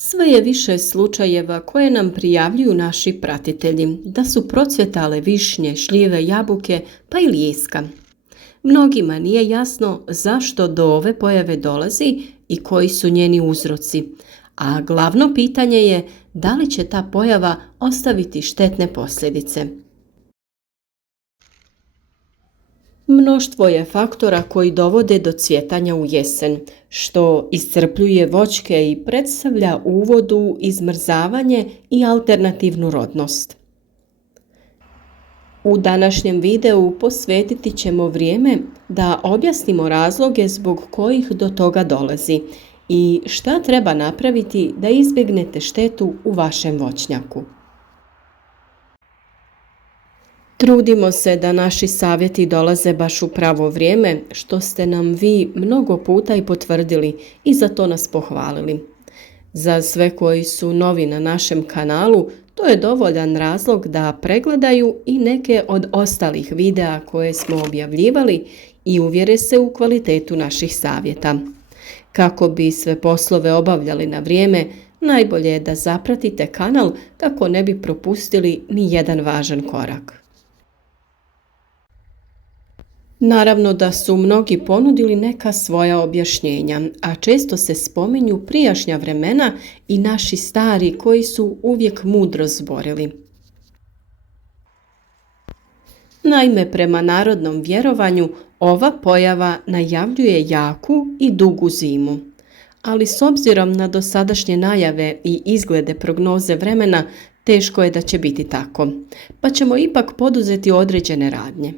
Sve je više slučajeva koje nam prijavljuju naši pratitelji, da su procvjetale višnje, šljive, jabuke pa i lijeska. Mnogima nije jasno zašto do ove pojave dolazi i koji su njeni uzroci, a glavno pitanje je da li će ta pojava ostaviti štetne posljedice. Mnoštvo je faktora koji dovode do cvjetanja u jesen, što iscrpljuje voćke i predstavlja uvod u izmrzavanje i alternativnu rodnost. U današnjem videu posvetiti ćemo vrijeme da objasnimo razloge zbog kojih do toga dolazi i šta treba napraviti da izbjegnete štetu u vašem voćnjaku. Trudimo se da naši savjeti dolaze baš u pravo vrijeme, što ste nam vi mnogo puta i potvrdili i za to nas pohvalili. Za sve koji su novi na našem kanalu, to je dovoljan razlog da pregledaju i neke od ostalih videa koje smo objavljivali i uvjere se u kvalitetu naših savjeta. Kako bi sve poslove obavljali na vrijeme, najbolje je da zapratite kanal kako ne bi propustili ni jedan važan korak. Naravno da su mnogi ponudili neka svoja objašnjenja, a često se spominju prijašnja vremena i naši stari koji su uvijek mudro zborili. Naime, prema narodnom vjerovanju, ova pojava najavljuje jaku i dugu zimu. Ali s obzirom na dosadašnje najave i izglede prognoze vremena, teško je da će biti tako, pa ćemo ipak poduzeti određene radnje.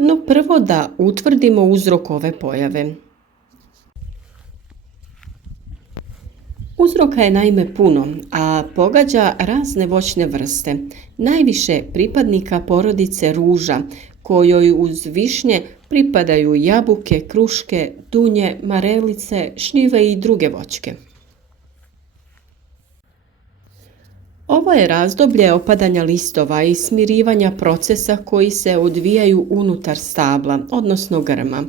No prvo da utvrdimo uzrok ove pojave. Uzroka je naime puno, a pogađa razne voćne vrste, najviše pripadnika porodice ruža, kojoj uz višnje pripadaju jabuke, kruške, dunje, marelice, šljive i druge voćke. Ovo je razdoblje opadanja listova i smirivanja procesa koji se odvijaju unutar stabla, odnosno grma.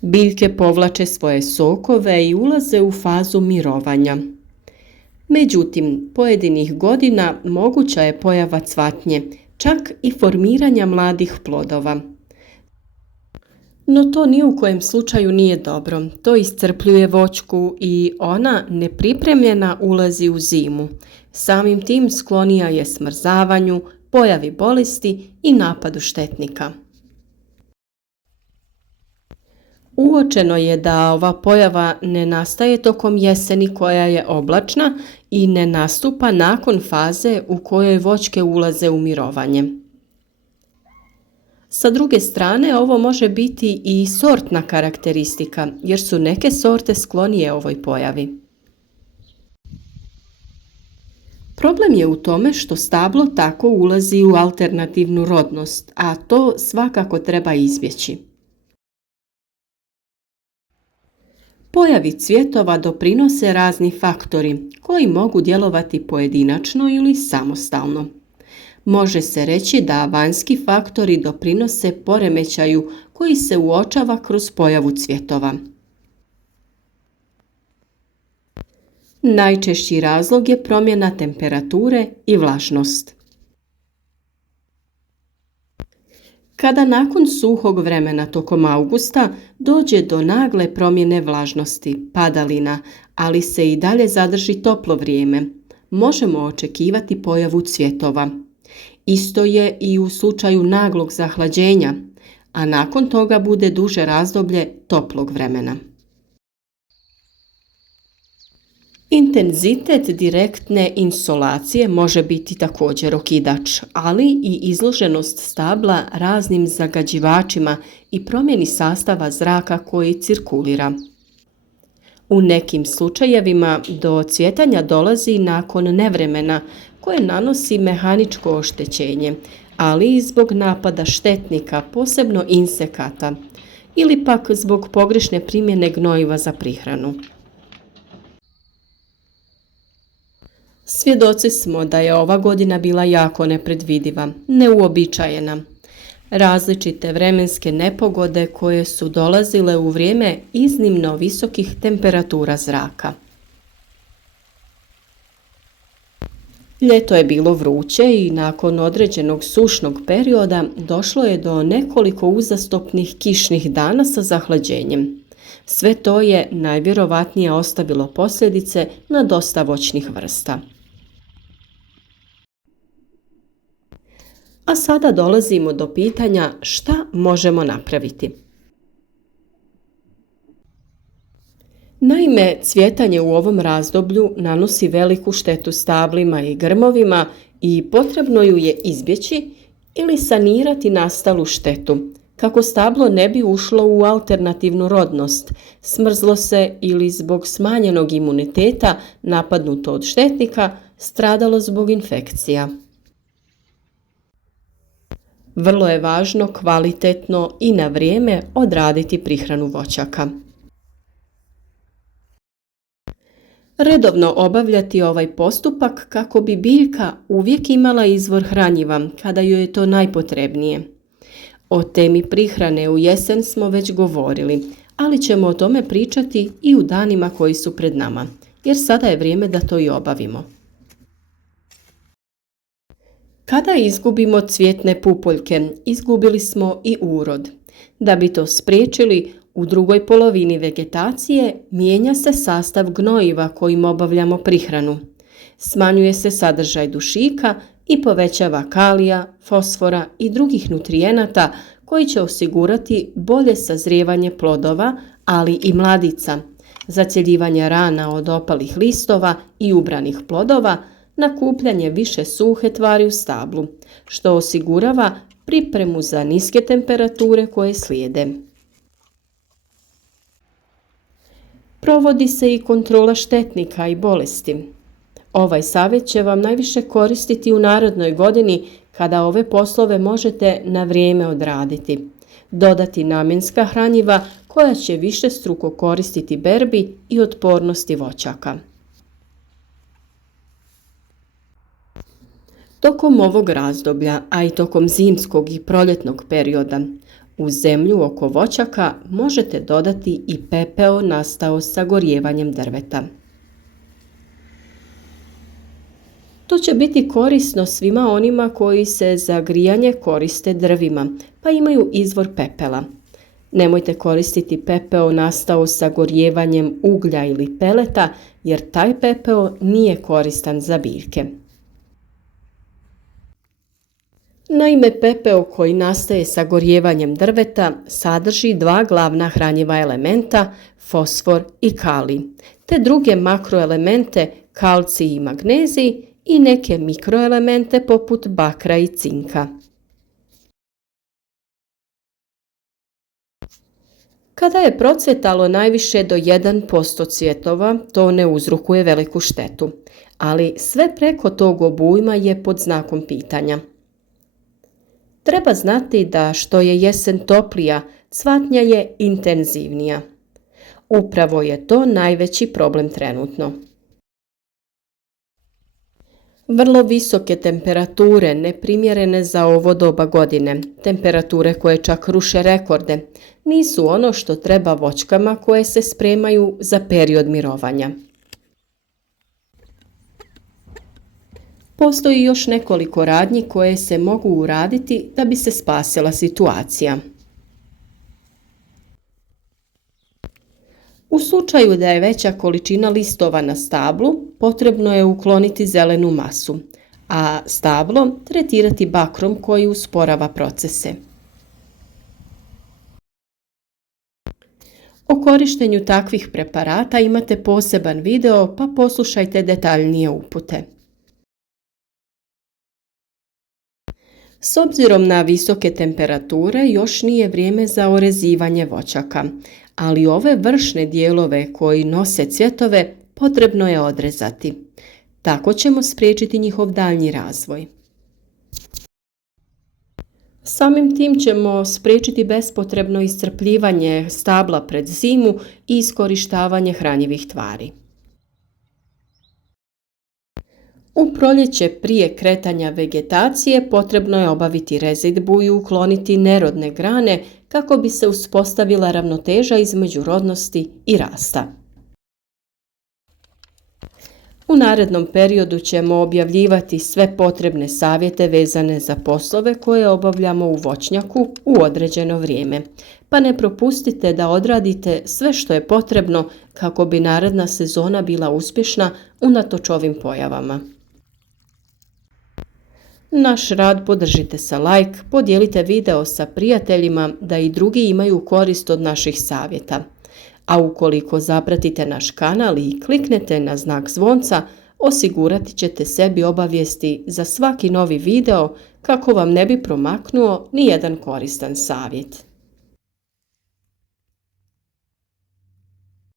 Biljke povlače svoje sokove i ulaze u fazu mirovanja. Međutim, pojedinih godina moguća je pojava cvatnje, čak i formiranja mladih plodova. No to ni u kojem slučaju nije dobro, to iscrpljuje voćku i ona nepripremljena ulazi u zimu. Samim tim sklonija je smrzavanju, pojavi bolesti i napadu štetnika. Uočeno je da ova pojava ne nastaje tokom jeseni koja je oblačna i ne nastupa nakon faze u kojoj voćke ulaze u mirovanje. Sa druge strane, ovo može biti i sortna karakteristika, jer su neke sorte sklonije ovoj pojavi. Problem je u tome što stablo tako ulazi u alternativnu rodnost, a to svakako treba izbjeći. Pojavi cvjetova doprinose razni faktori koji mogu djelovati pojedinačno ili samostalno. Može se reći da vanjski faktori doprinose poremećaju koji se uočava kroz pojavu cvjetova. Najčešći razlog je promjena temperature i vlažnost. Kada nakon suhog vremena tokom augusta dođe do nagle promjene vlažnosti, padalina, ali se i dalje zadrži toplo vrijeme, možemo očekivati pojavu cvjetova. Isto je i u slučaju naglog zahlađenja, a nakon toga bude duže razdoblje toplog vremena. Intenzitet direktne insolacije može biti također okidač, ali i izloženost stabla raznim zagađivačima i promjeni sastava zraka koji cirkulira. U nekim slučajevima do cvjetanja dolazi nakon nevremena koje nanosi mehaničko oštećenje, ali i zbog napada štetnika, posebno insekata, ili pak zbog pogrešne primjene gnojiva za prihranu. Svjedoci smo da je ova godina bila jako nepredvidiva, neuobičajena. Različite vremenske nepogode koje su dolazile u vrijeme iznimno visokih temperatura zraka. Ljeto je bilo vruće i nakon određenog sušnog perioda došlo je do nekoliko uzastopnih kišnih dana sa zahlađenjem. Sve to je najvjerovatnije ostavilo posljedice na dosta voćnih vrsta. A sada dolazimo do pitanja šta možemo napraviti. Naime, cvjetanje u ovom razdoblju nanosi veliku štetu stablima i grmovima i potrebno ju je izbjeći ili sanirati nastalu štetu, kako stablo ne bi ušlo u alternativnu rodnost, smrzlo se ili zbog smanjenog imuniteta napadnuto od štetnika, stradalo zbog infekcija. Vrlo je važno kvalitetno i na vrijeme odraditi prihranu voćaka. Redovno obavljati ovaj postupak kako bi biljka uvijek imala izvor hranjiva kada joj je to najpotrebnije. O temi prihrane u jesen smo već govorili, ali ćemo o tome pričati i u danima koji su pred nama, jer sada je vrijeme da to i obavimo. Kada izgubimo cvjetne pupoljke, izgubili smo i urod. Da bi to spriječili, u drugoj polovini vegetacije mijenja se sastav gnojiva kojim obavljamo prihranu. Smanjuje se sadržaj dušika i povećava kalija, fosfora i drugih nutrijenata koji će osigurati bolje sazrijevanje plodova, ali i mladica, zacjeljivanje rana od opalih listova i ubranih plodova, nakupljanje više suhe tvari u stablu, što osigurava pripremu za niske temperature koje slijede. Provodi se i kontrola štetnika i bolesti. Ovaj savjet će vam najviše koristiti u narednoj godini kada ove poslove možete na vrijeme odraditi. Dodati namjenska hranjiva koja će višestruko koristiti berbi i otpornosti voćaka. Tokom ovog razdoblja, a i tokom zimskog i proljetnog perioda, u zemlju oko voćaka možete dodati i pepeo nastao sagorijevanjem drveta. To će biti korisno svima onima koji se za grijanje koriste drvima, pa imaju izvor pepela. Nemojte koristiti pepeo nastao sagorijevanjem uglja ili peleta, jer taj pepeo nije koristan za biljke. Naime, pepeo koji nastaje sagorijevanjem drveta sadrži dva glavna hranjiva elementa, fosfor i kalij, te druge makroelemente, kalcij i magnezij i neke mikroelemente poput bakra i cinka. Kada je procvjetalo najviše do 1% cvjetova, to ne uzrokuje veliku štetu, ali sve preko tog obujma je pod znakom pitanja. Treba znati da što je jesen toplija, cvatnja je intenzivnija. Upravo je to najveći problem trenutno. Vrlo visoke temperature, neprimjerene za ovo doba godine, temperature koje čak ruše rekorde, nisu ono što treba voćkama koje se spremaju za period mirovanja. Postoji još nekoliko radnji koje se mogu uraditi da bi se spasila situacija. U slučaju da je veća količina listova na stablu, potrebno je ukloniti zelenu masu, a stablo tretirati bakrom koji usporava procese. O korištenju takvih preparata imate poseban video, pa poslušajte detaljnije upute. S obzirom na visoke temperature još nije vrijeme za orezivanje voćaka, ali ove vršne dijelove koji nose cvjetove potrebno je odrezati. Tako ćemo spriječiti njihov daljnji razvoj. Samim tim ćemo spriječiti bespotrebno iscrpljivanje stabla pred zimu i iskorištavanje hranjivih tvari. U proljeće prije kretanja vegetacije potrebno je obaviti rezidbu i ukloniti nerodne grane kako bi se uspostavila ravnoteža između rodnosti i rasta. U narednom periodu ćemo objavljivati sve potrebne savjete vezane za poslove koje obavljamo u voćnjaku u određeno vrijeme, pa ne propustite da odradite sve što je potrebno kako bi naredna sezona bila uspješna unatoč ovim pojavama. Naš rad podržite sa like, podijelite video sa prijateljima da i drugi imaju korist od naših savjeta. A ukoliko zapratite naš kanal i kliknete na znak zvonca, osigurati ćete sebi obavijesti za svaki novi video kako vam ne bi promaknuo ni jedan koristan savjet.